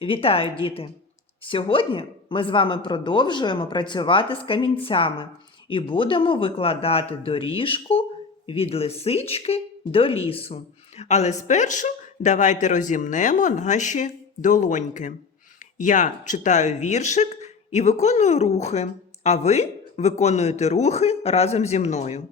Вітаю, діти! Сьогодні ми з вами продовжуємо працювати з камінцями і будемо викладати доріжку від лисички до лісу. Але спершу давайте розімнемо наші долоньки. Я читаю віршик і виконую рухи, а ви виконуєте рухи разом зі мною.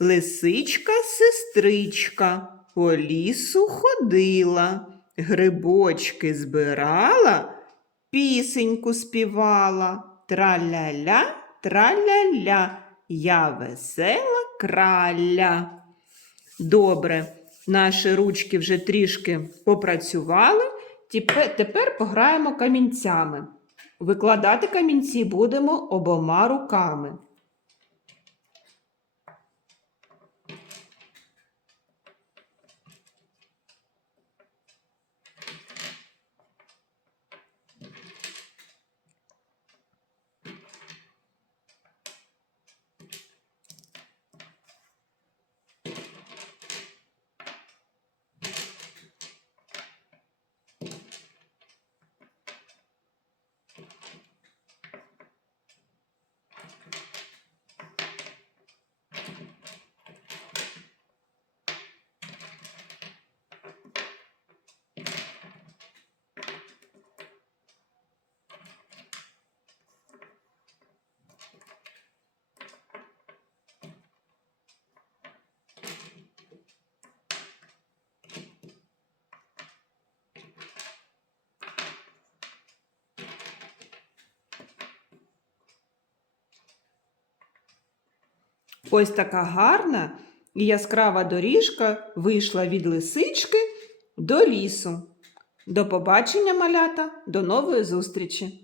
Лисичка сестричка по лісу ходила, грибочки збирала, пісеньку співала. Траля-ля, траля-ля, я весела краля. Добре, наші ручки вже трішки попрацювали. Тепер, пограємо камінцями. Викладати камінці будемо обома руками. Ось така гарна і яскрава доріжка вийшла від лисички до лісу. До побачення, малята, до нової зустрічі!